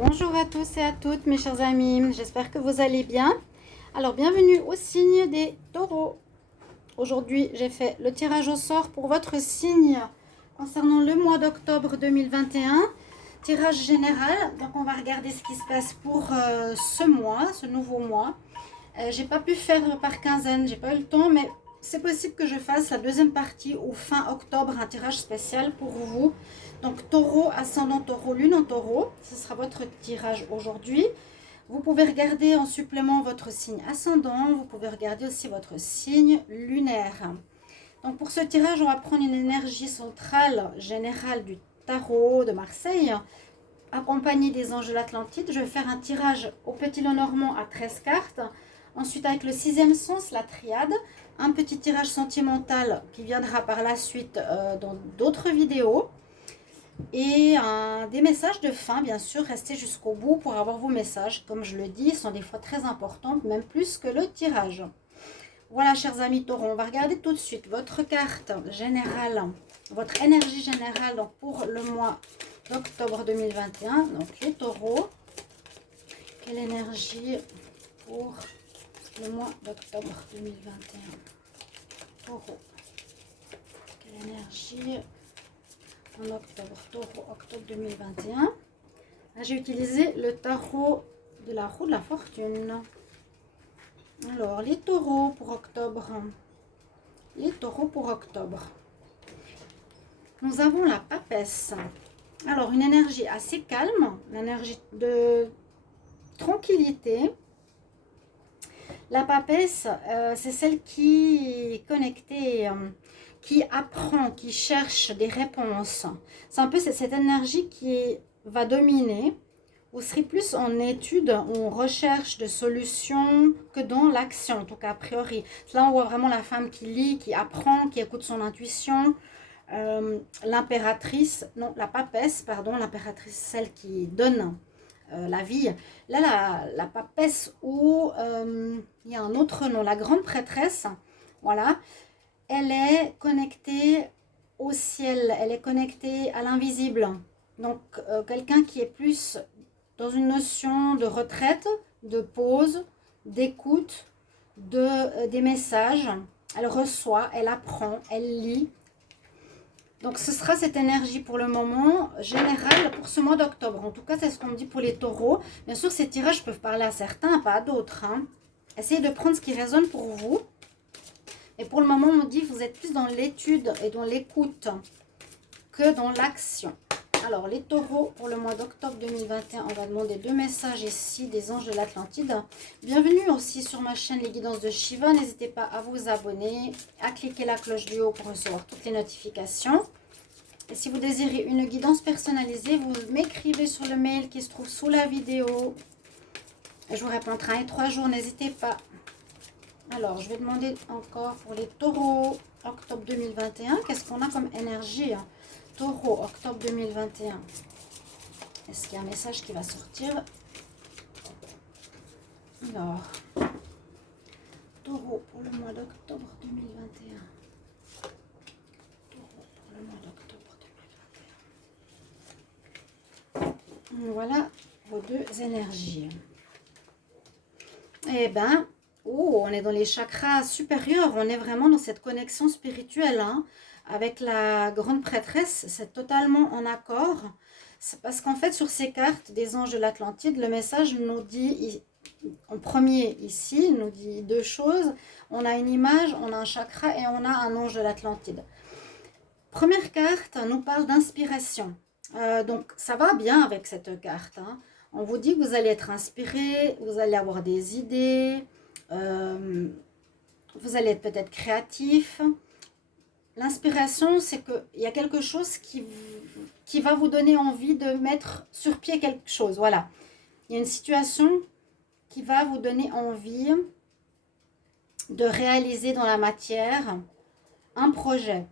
Bonjour à tous et à toutes mes chers amis, j'espère que vous allez bien. Alors bienvenue au signe des taureaux. Aujourd'hui j'ai fait le tirage au sort pour votre signe concernant le mois d'octobre 2021. Tirage général, donc on va regarder ce qui se passe pour ce mois, ce nouveau mois. J'ai pas pu faire par quinzaine, j'ai pas eu le temps, mais c'est possible que je fasse la deuxième partie au fin octobre, un tirage spécial pour vous. Donc taureau, ascendant taureau, lune en taureau, ce sera votre tirage aujourd'hui. Vous pouvez regarder en supplément votre signe ascendant, vous pouvez regarder aussi votre signe lunaire. Donc pour ce tirage, on va prendre une énergie centrale générale du tarot de Marseille, accompagnée des anges de l'Atlantide. Je vais faire un tirage au petit lot normand à 13 cartes. Ensuite, avec le sixième sens, la triade, un petit tirage sentimental qui viendra par la suite dans d'autres vidéos. Et des messages de fin, bien sûr, restez jusqu'au bout pour avoir vos messages. Comme je le dis, ils sont des fois très importants, même plus que le tirage. Voilà, chers amis taureaux, on va regarder tout de suite votre carte générale, votre énergie générale donc pour le mois d'octobre 2021. Donc les taureaux, quelle énergie pour le mois d'octobre 2021? Taureau, quelle énergie en octobre? Taureau, octobre 2021. Là, j'ai utilisé le tarot de la roue de la fortune. Alors, les taureaux pour octobre. Les taureaux pour octobre. Nous avons la papesse. Alors, une énergie assez calme, une énergie de tranquillité. La papesse, c'est celle qui est connectée, qui apprend, qui cherche des réponses. C'est un peu cette énergie qui va dominer. Vous serez plus en étude, en recherche de solutions que dans l'action, en tout cas a priori. Là, on voit vraiment la femme qui lit, qui apprend, qui écoute son intuition. L'impératrice, non, la papesse, pardon, l'impératrice, celle qui donne la vie. Là, la papesse, ou il y a un autre nom, la grande prêtresse, voilà, elle est connectée au ciel, elle est connectée à l'invisible. Donc, quelqu'un qui est plus dans une notion de retraite, de pause, d'écoute, des messages. Elle reçoit, elle apprend, elle lit. Donc ce sera cette énergie pour le moment générale pour ce mois d'octobre. En tout cas, c'est ce qu'on me dit pour les taureaux. Bien sûr, ces tirages peuvent parler à certains, pas à d'autres. Essayez de prendre ce qui résonne pour vous. Et pour le moment, on me dit que vous êtes plus dans l'étude et dans l'écoute que dans l'action. Alors, les taureaux, pour le mois d'octobre 2021, on va demander 2 messages ici des anges de l'Atlantide. Bienvenue aussi sur ma chaîne Les Guidances de Shiva. N'hésitez pas à vous abonner, à cliquer la cloche du haut pour recevoir toutes les notifications. Et si vous désirez une guidance personnalisée, vous m'écrivez sur le mail qui se trouve sous la vidéo. Et je vous répondrai en 3 jours, n'hésitez pas. Alors, je vais demander encore pour les taureaux, octobre 2021. Qu'est-ce qu'on a comme énergie? Taureau, octobre 2021. Est-ce qu'il y a un message qui va sortir? Alors, taureau pour le mois d'octobre 2021. Taureau pour le mois d'octobre 2021. Voilà vos 2 énergies. Eh bien, oh, on est dans les chakras supérieurs. On est vraiment dans cette connexion spirituelle, avec la grande prêtresse. C'est totalement en accord. C'est parce qu'en fait, sur ces cartes des anges de l'Atlantide, le message nous dit, en premier ici, il nous dit 2 choses. On a une image, on a un chakra et on a un ange de l'Atlantide. Première carte nous parle d'inspiration. Donc, ça va bien avec cette carte. On vous dit que vous allez être inspiré, vous allez avoir des idées, vous allez être peut-être créatif. L'inspiration, c'est qu'il y a quelque chose qui va vous donner envie de mettre sur pied quelque chose. Voilà. Il y a une situation qui va vous donner envie de réaliser dans la matière un projet.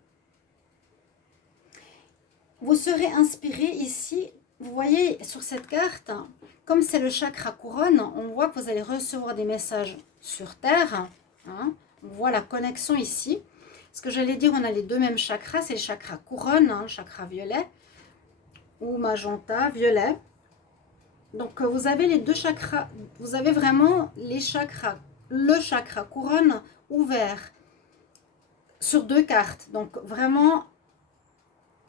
Vous serez inspiré ici. Vous voyez sur cette carte, comme c'est le chakra couronne, on voit que vous allez recevoir des messages sur Terre. On voit la connexion ici. Ce que j'allais dire, on a les 2 mêmes chakras, c'est le chakra couronne, le chakra violet, ou magenta, violet. Donc, vous avez les deux chakras. Vous avez vraiment les chakras. Le chakra couronne ouvert sur deux cartes. Donc, vraiment,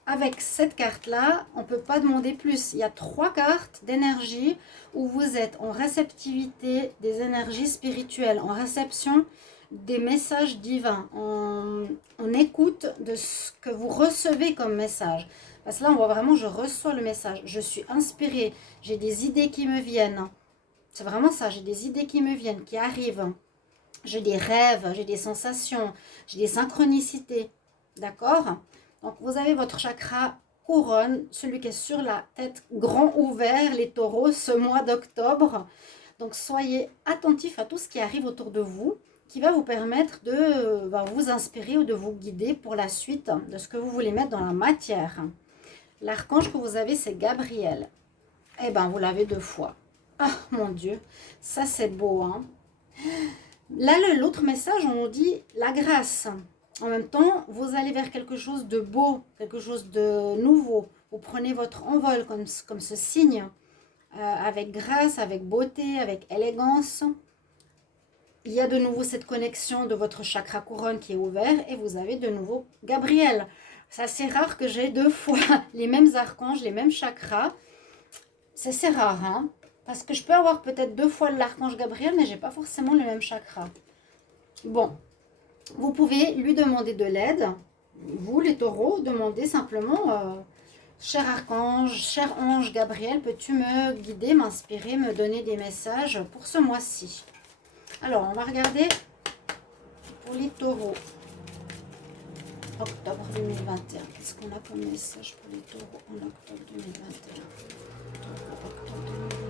avec cette carte-là, on ne peut pas demander plus. Il y a 3 cartes d'énergie où vous êtes en réceptivité des énergies spirituelles, en réception des messages divins, en écoute de ce que vous recevez comme message. Parce que là, on voit vraiment, je reçois le message, je suis inspirée, j'ai des idées qui me viennent. C'est vraiment ça, j'ai des idées qui me viennent, qui arrivent. J'ai des rêves, j'ai des sensations, j'ai des synchronicités. D'accord? Donc, vous avez votre chakra couronne, celui qui est sur la tête, grand ouvert, les taureaux, ce mois d'octobre. Donc, soyez attentifs à tout ce qui arrive autour de vous, qui va vous permettre de vous inspirer ou de vous guider pour la suite de ce que vous voulez mettre dans la matière. L'archange que vous avez, c'est Gabriel. Eh bien, vous l'avez 2 fois. Ah, mon Dieu, ça c'est beau, hein? Là, l'autre message, on nous dit la grâce. En même temps, vous allez vers quelque chose de beau, quelque chose de nouveau. Vous prenez votre envol comme ce signe, avec grâce, avec beauté, avec élégance. Il y a de nouveau cette connexion de votre chakra couronne qui est ouvert et vous avez de nouveau Gabriel. C'est assez rare que j'ai 2 fois les mêmes archanges, les mêmes chakras. C'est rare, hein? Parce que je peux avoir peut-être 2 fois l'archange Gabriel, mais je n'ai pas forcément le même chakra. Bon, vous pouvez lui demander de l'aide. Vous, les taureaux, demandez simplement, cher archange, cher ange Gabriel, peux-tu me guider, m'inspirer, me donner des messages pour ce mois-ci? Alors, on va regarder pour les taureaux. Octobre 2021. Qu'est-ce qu'on a comme message pour les taureaux en octobre 2021? Octobre 2021.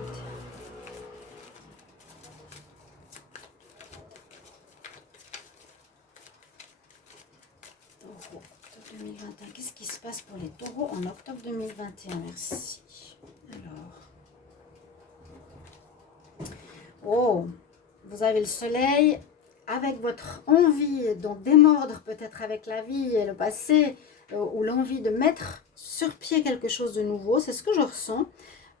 Taureau, octobre 2021. Qu'est-ce qui se passe pour les taureaux en octobre 2021? Merci. Alors. Oh, vous avez le soleil avec votre envie d'en démordre peut-être avec la vie et le passé, ou l'envie de mettre sur pied quelque chose de nouveau. C'est ce que je ressens.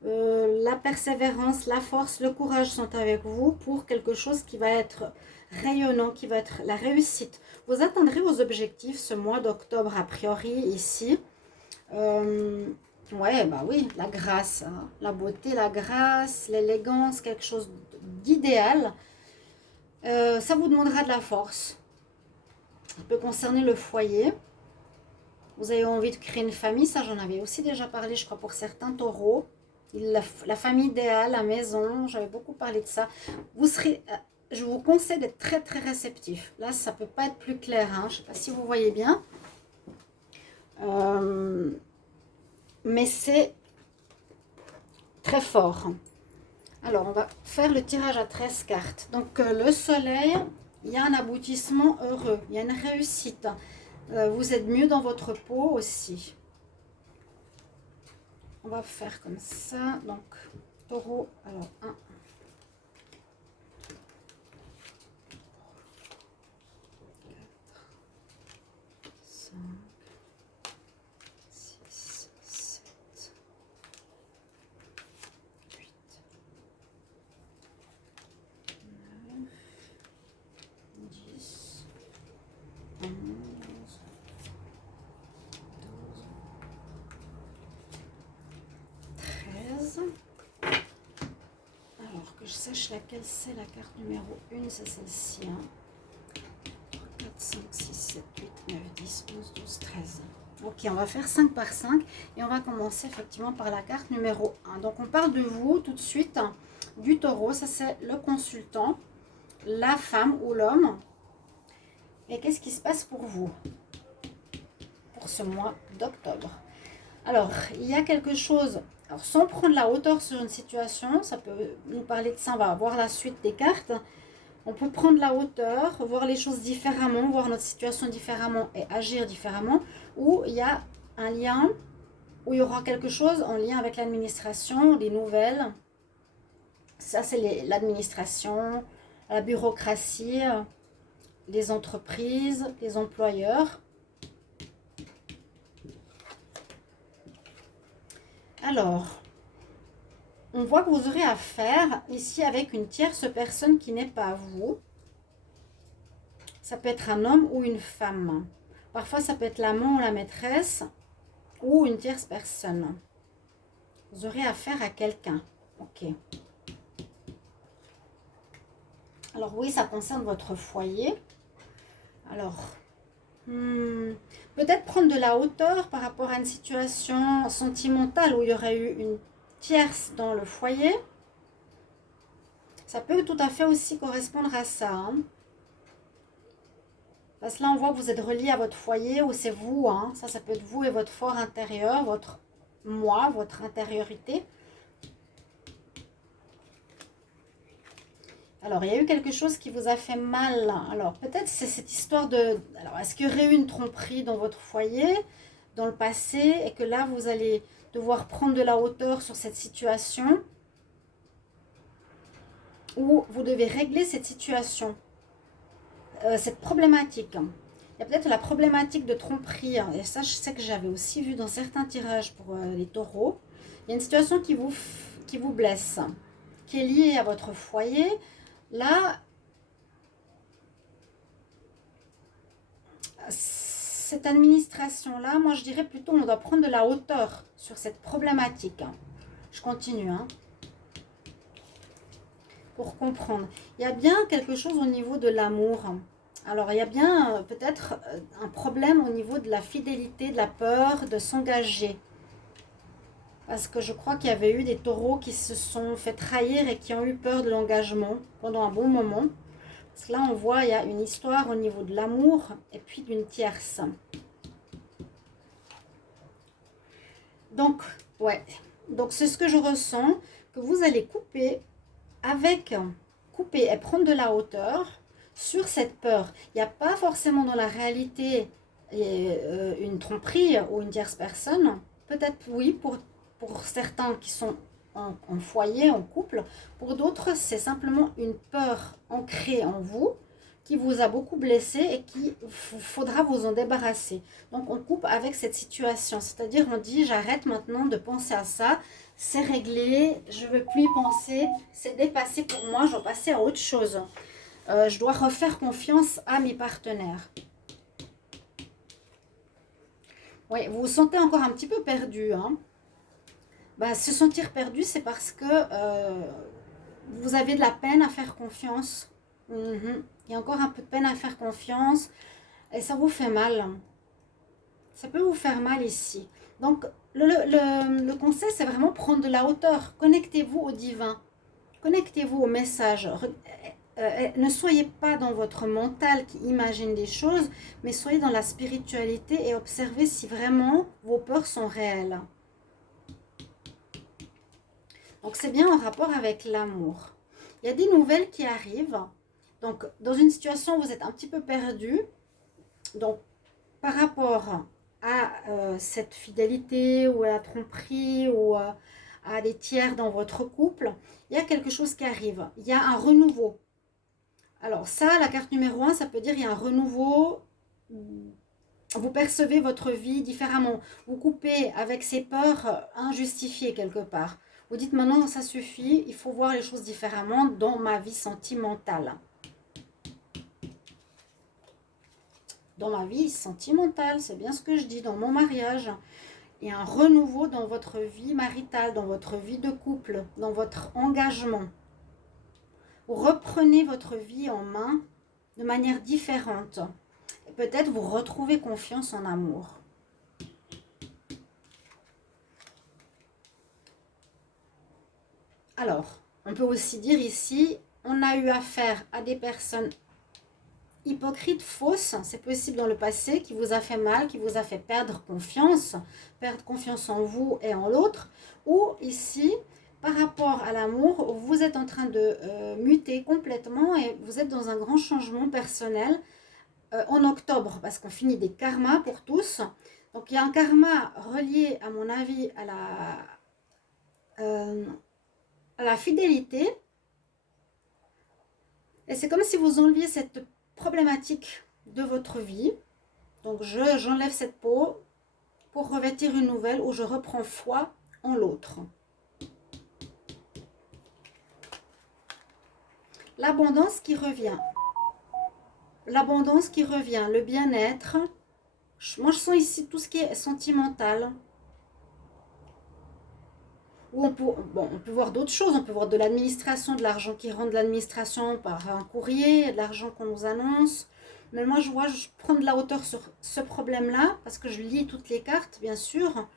La persévérance, la force, le courage sont avec vous pour quelque chose qui va être rayonnant, qui va être la réussite. Vous atteindrez vos objectifs ce mois d'octobre a priori ici. Ouais, bah oui, la grâce, hein, la beauté, la grâce, l'élégance, quelque chose d'idéal. Ça vous demandera de la force. Ça peut concerner le foyer. Vous avez envie de créer une famille, ça j'en avais aussi déjà parlé, je crois, pour certains taureaux. La famille idéale, la maison, j'avais beaucoup parlé de ça. Vous serez, je vous conseille d'être très très réceptif. Là, ça peut pas être plus clair, hein. Je ne sais pas si vous voyez bien. Mais c'est très fort. Alors, on va faire le tirage à 13 cartes. Donc, le soleil, il y a un aboutissement heureux, il y a une réussite. Vous êtes mieux dans votre peau aussi. On va faire comme ça. Donc, taureau, alors 1, 5, 6, 7, 8, 9, 10, 11, 12, 13. Alors que je sache laquelle c'est la carte numéro 1, c'est celle-ci. Hein. 4, 5, 6, 7, 8, 9, 10, 11, 12, 13. Ok, on va faire 5 par 5 et on va commencer effectivement par la carte numéro 1. Donc on parle de vous tout de suite, hein, du taureau, ça c'est le consultant, la femme ou l'homme. Et qu'est-ce qui se passe pour vous pour ce mois d'octobre? Alors, il y a quelque chose, alors sans prendre la hauteur sur une situation, ça peut nous parler de ça, on va voir la suite des cartes. On peut prendre la hauteur, voir les choses différemment, voir notre situation différemment et agir différemment. Ou il y a un lien, où il y aura quelque chose en lien avec l'administration, les nouvelles. Ça, c'est l'administration, la bureaucratie, les entreprises, les employeurs. Alors, on voit que vous aurez affaire ici avec une tierce personne qui n'est pas vous. Ça peut être un homme ou une femme. Parfois, ça peut être l'amant ou la maîtresse ou une tierce personne. Vous aurez affaire à quelqu'un. Ok. Alors oui, ça concerne votre foyer. Alors, peut-être prendre de la hauteur par rapport à une situation sentimentale où il y aurait eu une tierce dans le foyer. Ça peut tout à fait aussi correspondre à ça. Hein. Parce que là, on voit que vous êtes relié à votre foyer ou c'est vous. Hein. Ça peut être vous et votre fort intérieur, votre moi, votre intériorité. Alors, il y a eu quelque chose qui vous a fait mal. Alors, peut-être c'est cette histoire de... Alors, est-ce qu'il y aurait eu une tromperie dans votre foyer, dans le passé, et que là, vous allez devoir prendre de la hauteur sur cette situation, ou vous devez régler cette situation, cette problématique. Il y a peut-être la problématique de tromperie, et ça, je sais que j'avais aussi vu dans certains tirages pour les taureaux. Il y a une situation qui vous blesse, qui est liée à votre foyer. Là, cette administration-là, moi je dirais plutôt on doit prendre de la hauteur sur cette problématique. Je continue, hein, pour comprendre. Il y a bien quelque chose au niveau de l'amour. Alors, il y a bien peut-être un problème au niveau de la fidélité, de la peur de s'engager. Parce que je crois qu'il y avait eu des taureaux qui se sont fait trahir et qui ont eu peur de l'engagement pendant un bon moment. Parce que là, on voit, il y a une histoire au niveau de l'amour et puis d'une tierce. Donc, ouais. Donc, c'est ce que je ressens, que vous allez couper et prendre de la hauteur sur cette peur. Il n'y a pas forcément dans la réalité une tromperie ou une tierce personne. Peut-être oui, pour certains qui sont en foyer, en couple. Pour d'autres, c'est simplement une peur ancrée en vous qui vous a beaucoup blessé et qu'il faudra vous en débarrasser. Donc on coupe avec cette situation, c'est-à-dire on dit j'arrête maintenant de penser à ça, c'est réglé, je ne veux plus y penser, c'est dépassé pour moi, je dois passer à autre chose. Je dois refaire confiance à mes partenaires. Oui, vous vous sentez encore un petit peu perdu. Hein. Ben, se sentir perdu, c'est parce que vous avez de la peine à faire confiance. Il y a encore un peu de peine à faire confiance et ça vous fait mal. Ça peut vous faire mal ici. Donc, le conseil, c'est vraiment prendre de la hauteur. Connectez-vous au divin. Connectez-vous au message. Ne soyez pas dans votre mental qui imagine des choses, mais soyez dans la spiritualité et observez si vraiment vos peurs sont réelles. Donc, c'est bien en rapport avec l'amour. Il y a des nouvelles qui arrivent. Donc, dans une situation où vous êtes un petit peu perdu, donc, par rapport à cette fidélité ou à la tromperie ou à des tiers dans votre couple, il y a quelque chose qui arrive. Il y a un renouveau. Alors ça, la carte numéro 1, ça peut dire il y a un renouveau. Vous percevez votre vie différemment. Vous coupez avec ces peurs injustifiées quelque part. Vous dites maintenant, ça suffit, il faut voir les choses différemment dans ma vie sentimentale. Dans ma vie sentimentale, c'est bien ce que je dis, dans mon mariage. Il y a un renouveau dans votre vie maritale, dans votre vie de couple, dans votre engagement. Vous reprenez votre vie en main de manière différente. Et peut-être vous retrouvez confiance en amour. Alors, on peut aussi dire ici, on a eu affaire à des personnes hypocrite, fausse, c'est possible dans le passé, qui vous a fait mal, qui vous a fait perdre confiance en vous et en l'autre, ou ici, par rapport à l'amour, vous êtes en train de muter complètement et vous êtes dans un grand changement personnel en octobre, parce qu'on finit des karmas pour tous. Donc il y a un karma relié, à mon avis, à la fidélité, et c'est comme si vous enleviez cette problématique de votre vie. Donc j'enlève cette peau pour revêtir une nouvelle où je reprends foi en l'autre. l'abondance qui revient. L'abondance qui revient, le bien-être. Moi, je sens ici tout ce qui est sentimental. Ou on peut voir d'autres choses. On peut voir de l'administration, de l'argent qui rentre de l'administration par un courrier, de l'argent qu'on nous annonce. Mais moi, je prends de la hauteur sur ce problème-là, parce que je lis toutes les cartes, bien sûr.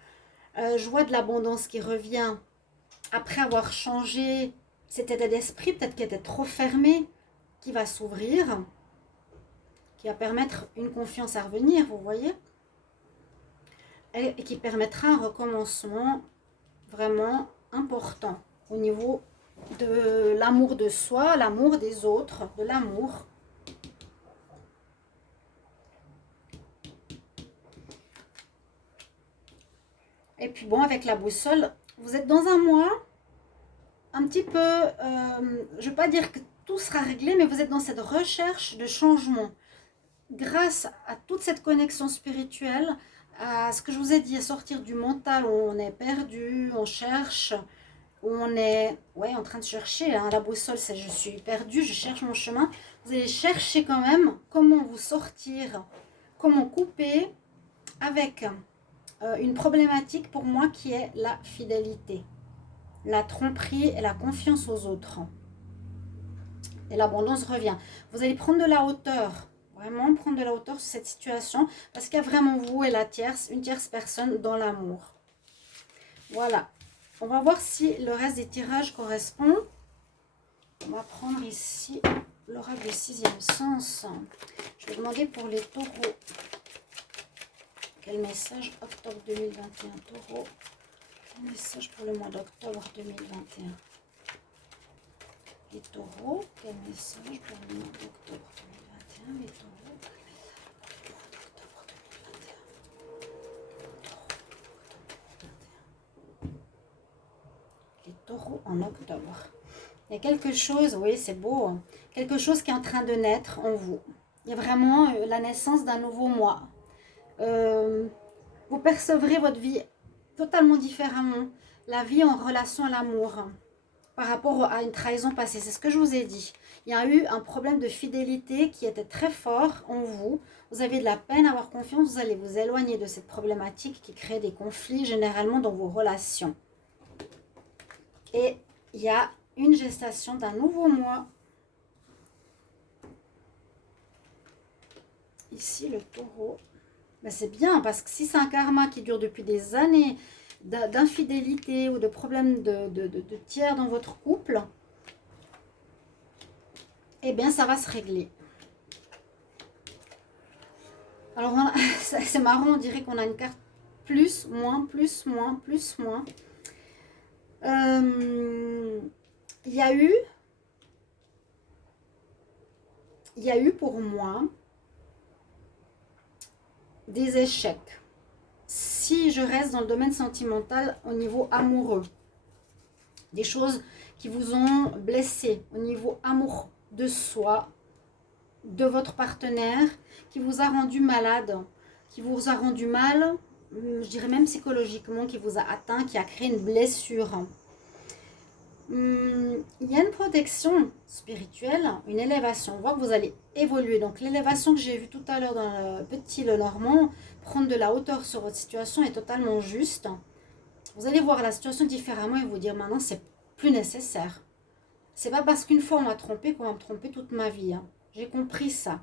Je vois de l'abondance qui revient après avoir changé cet état d'esprit, peut-être qu'il était trop fermé, qui va s'ouvrir, qui va permettre une confiance à revenir, vous voyez, et qui permettra un recommencement vraiment important au niveau de l'amour de soi, l'amour des autres, de l'amour. Et puis bon, avec la boussole, vous êtes dans un mois un petit peu, je ne veux pas dire que tout sera réglé, mais vous êtes dans cette recherche de changement. Grâce à toute cette connexion spirituelle, à ce que je vous ai dit, à sortir du mental où on est perdu, on cherche, où on est en train de chercher. Hein, la boussole, c'est je suis perdu, je cherche mon chemin. Vous allez chercher quand même comment vous sortir, comment couper avec une problématique pour moi qui est la fidélité, la tromperie et la confiance aux autres. Et l'abondance revient. Vous allez prendre de la hauteur, vraiment prendre de la hauteur sur cette situation, parce qu'il y a vraiment vous et une tierce personne dans l'amour. Voilà. On va voir si le reste des tirages correspond. On va prendre ici l'oracle du 6e sens. Je vais demander pour les taureaux. Quel message octobre 2021, taureau. Quel message pour le mois d'octobre 2021. Les taureaux, quel message pour le mois d'octobre 2021. Les taureaux, quel message pour le mois d'octobre 2021. Les taureaux en octobre. Il y a quelque chose, oui, c'est beau, hein, quelque chose qui est en train de naître en vous. Il y a vraiment la naissance d'un nouveau moi. Vous percevrez votre vie totalement différemment. La vie en relation à l'amour par rapport à une trahison passée. C'est ce que je vous ai dit. Il y a eu un problème de fidélité qui était très fort en vous. Vous avez de la peine à avoir confiance. Vous allez vous éloigner de cette problématique qui crée des conflits généralement dans vos relations. Et il y a une gestation d'un nouveau moi. Ici, le taureau. Ben, c'est bien, parce que si c'est un karma qui dure depuis des années, d'infidélité ou de problèmes de tiers dans votre couple, eh bien, ça va se régler. Alors, c'est marrant, on dirait qu'on a une carte plus, moins, plus, moins, plus, moins. Il y a eu pour moi des échecs. Si je reste dans le domaine sentimental au niveau amoureux, des choses qui vous ont blessé au niveau amour de soi, de votre partenaire, qui vous a rendu malade, qui vous a rendu mal, je dirais même psychologiquement, qui vous a atteint, qui a créé une blessure. Il y a une protection spirituelle, une élévation. On voit que vous allez évoluer. Donc l'élévation que j'ai vue tout à l'heure dans le petit Lenormand, prendre de la hauteur sur votre situation est totalement juste. Vous allez voir la situation différemment et vous dire maintenant c'est plus nécessaire. C'est pas parce qu'une fois on m'a trompé qu'on va me tromper toute ma vie. Hein. J'ai compris ça.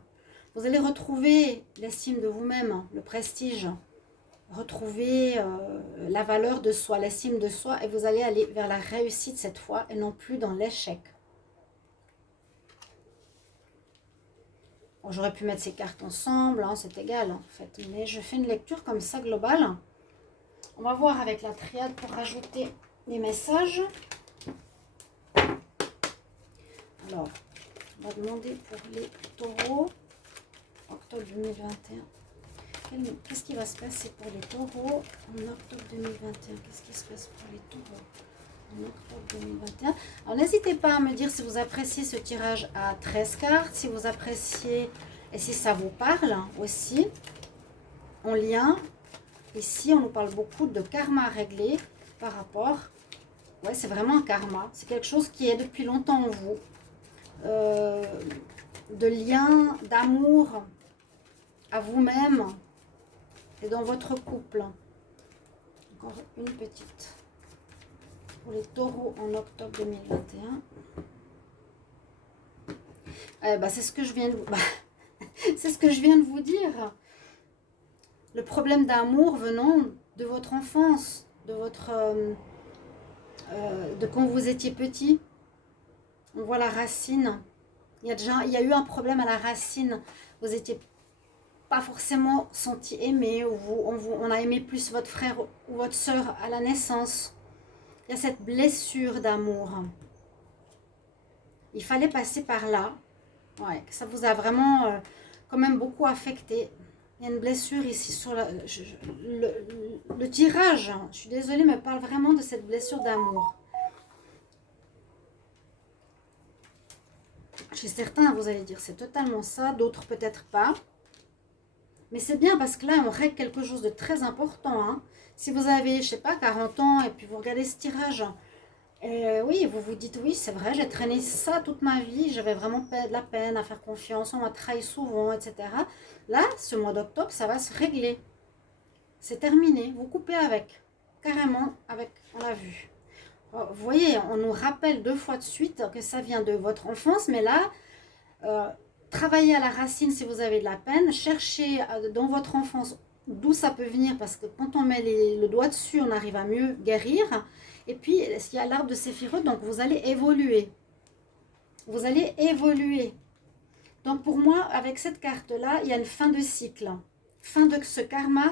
Vous allez retrouver l'estime de vous-même, le prestige. Retrouver la valeur de soi, l'estime de soi, et vous allez aller vers la réussite cette fois et non plus dans l'échec. Bon, j'aurais pu mettre ces cartes ensemble, hein, c'est égal en fait, mais je fais une lecture comme ça globale. On va voir avec la triade pour rajouter les messages. Alors, on va demander pour les taureaux, octobre 2021. Qu'est-ce qui va se passer pour les taureaux en octobre 2021? Qu'est-ce qui se passe pour les taureaux en octobre 2021? Alors n'hésitez pas à me dire si vous appréciez ce tirage à 13 cartes, si vous appréciez et si ça vous parle aussi. En lien, ici on nous parle beaucoup de karma à régler par rapport... Ouais, c'est vraiment un karma. C'est quelque chose qui est depuis longtemps en vous. de lien, d'amour à vous-même et dans votre couple. Encore une petite pour les taureaux en octobre 2021. C'est ce que je viens de c'est ce que je viens de vous dire. Le problème d'amour venant de votre enfance, de votre de quand vous étiez petit. On voit la racine. Il y a eu un problème à la racine. Vous n'étiez pas forcément senti aimé, ou on a aimé plus votre frère ou votre soeur à la naissance. Il y a cette blessure d'amour. Il fallait passer par là. Ouais, ça vous a vraiment quand même beaucoup affecté. Il y a une blessure ici sur le tirage. Je suis désolée, me parle vraiment de cette blessure d'amour. Chez certains, vous allez dire c'est totalement ça, d'autres peut-être pas. Mais c'est bien parce que là, on règle quelque chose de très important. Hein. Si vous avez, je sais pas, 40 ans et puis vous regardez ce tirage, oui, vous vous dites, oui, c'est vrai, j'ai traîné ça toute ma vie, j'avais vraiment de la peine à faire confiance, on m'a trahi souvent, etc. Là, ce mois d'octobre, ça va se régler. C'est terminé, vous coupez avec, carrément avec, on l'a vu. Vous voyez, on nous rappelle 2 fois de suite que ça vient de votre enfance, mais là, travaillez à la racine si vous avez de la peine, cherchez dans votre enfance d'où ça peut venir, parce que quand on met le doigt dessus, on arrive à mieux guérir. Et puis, il y a l'arbre de Séphiroth, donc vous allez évoluer. Vous allez évoluer. Donc pour moi, avec cette carte-là, il y a une fin de cycle. Fin de ce karma,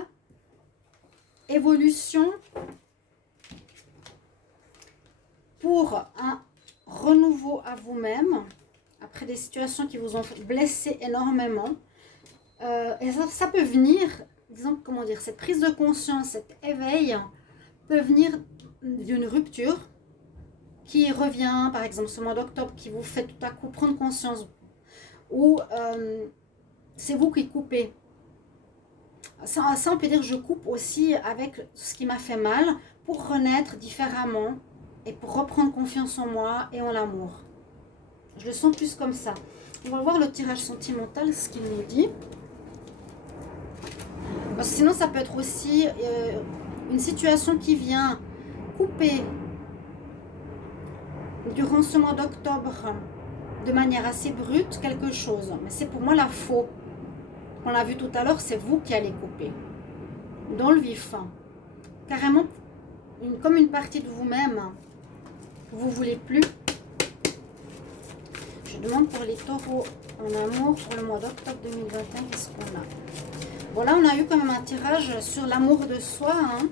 évolution pour un renouveau à vous-même, après des situations qui vous ont blessé énormément. Et ça peut venir, disons, comment dire, cette prise de conscience, cet éveil peut venir d'une rupture qui revient, par exemple ce mois d'octobre, qui vous fait tout à coup prendre conscience, ou c'est vous qui coupez. Ça, on peut dire je coupe aussi avec ce qui m'a fait mal pour renaître différemment et pour reprendre confiance en moi et en l'amour. Je le sens plus comme ça. On va voir le tirage sentimental, ce qu'il nous dit. Parce que sinon, ça peut être aussi une situation qui vient couper durant ce mois d'octobre de manière assez brute quelque chose. Mais c'est pour moi la faux. On l'a vu tout à l'heure, c'est vous qui allez couper. Dans le vif. Carrément, comme une partie de vous-même que vous ne voulez plus. Je demande pour les taureaux en amour pour le mois d'octobre 2021, qu'est-ce qu'on a? Bon, là, on a eu quand même un tirage sur l'amour de soi. Hein.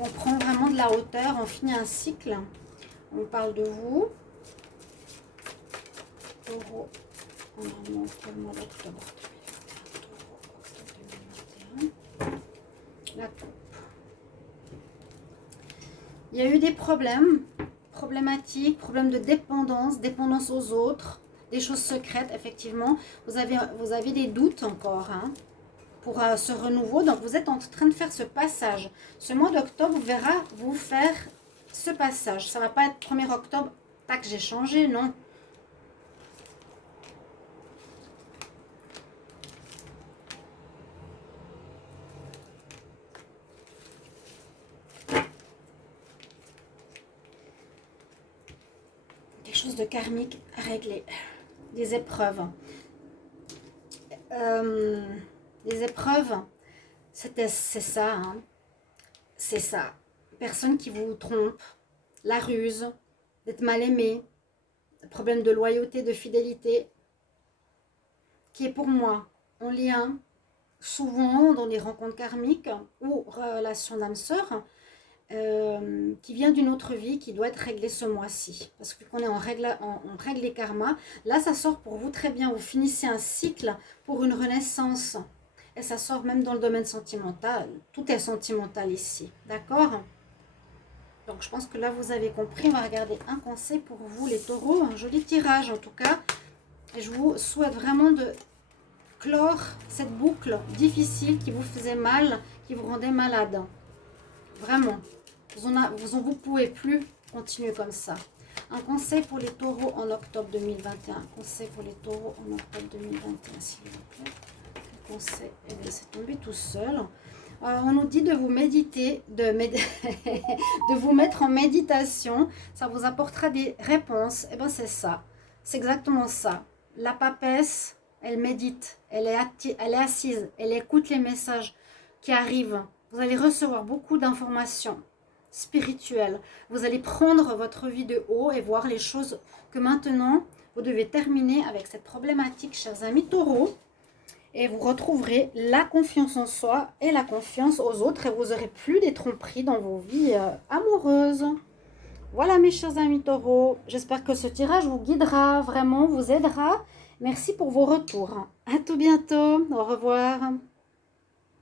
On prend vraiment de la hauteur, on finit un cycle. On parle de vous. Taureau en amour pour le mois d'octobre 2021. La coupe. Il y a eu des problématiques, problèmes de dépendance aux autres, des choses secrètes, effectivement. Vous avez des doutes encore hein, pour ce renouveau. Donc, vous êtes en train de faire ce passage. Ce mois d'octobre verra vous faire ce passage. Ça ne va pas être 1er octobre, tac, j'ai changé, non. De karmique à régler, des épreuves. Les épreuves, c'est ça, hein. C'est ça. Personne qui vous trompe, la ruse, d'être mal aimé, le problème de loyauté, de fidélité, qui est pour moi en lien souvent dans les rencontres karmiques ou relations d'âme-sœur, qui vient d'une autre vie qui doit être réglée ce mois-ci. Parce que qu'on est en règle les karmas, là ça sort pour vous très bien. Vous finissez un cycle pour une renaissance. Et ça sort même dans le domaine sentimental. Tout est sentimental ici. D'accord? Donc je pense que là vous avez compris. On va regarder un conseil pour vous les taureaux. Un joli tirage en tout cas. Et je vous souhaite vraiment de clore cette boucle difficile qui vous faisait mal, qui vous rendait malade. Vraiment. Vous ne pouvez plus continuer comme ça. Un conseil pour les taureaux en octobre 2021. Un conseil pour les taureaux en octobre 2021, s'il vous plaît. Quel conseil? Eh bien, c'est tombé tout seul. On nous dit de vous méditer, de vous mettre en méditation. Ça vous apportera des réponses. Eh bien, c'est ça. C'est exactement ça. La papesse, elle médite. Elle est assise. Elle écoute les messages qui arrivent. Vous allez recevoir beaucoup d'informations spirituelles. Vous allez prendre votre vie de haut et voir les choses que maintenant, vous devez terminer avec cette problématique, chers amis taureaux. Et vous retrouverez la confiance en soi et la confiance aux autres. Et vous n'aurez plus des tromperies dans vos vies amoureuses. Voilà mes chers amis taureaux. J'espère que ce tirage vous guidera, vraiment vous aidera. Merci pour vos retours. À tout bientôt. Au revoir.